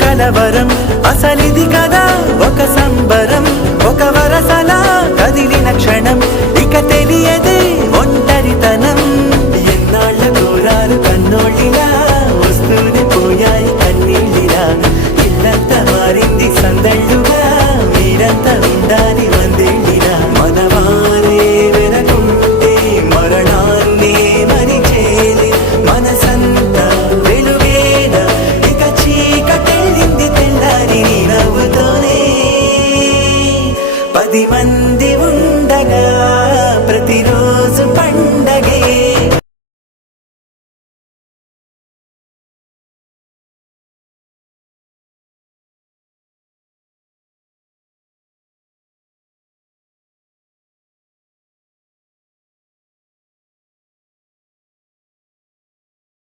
కలవరం అసలిది కదా ఒక సంబరం ఒక వరసలా కదిలిన క్షణం ఇక తెలియదే ఒంటరితనం ఎన్నాళ్ళ కోరాలు కన్నోళ్ళిలా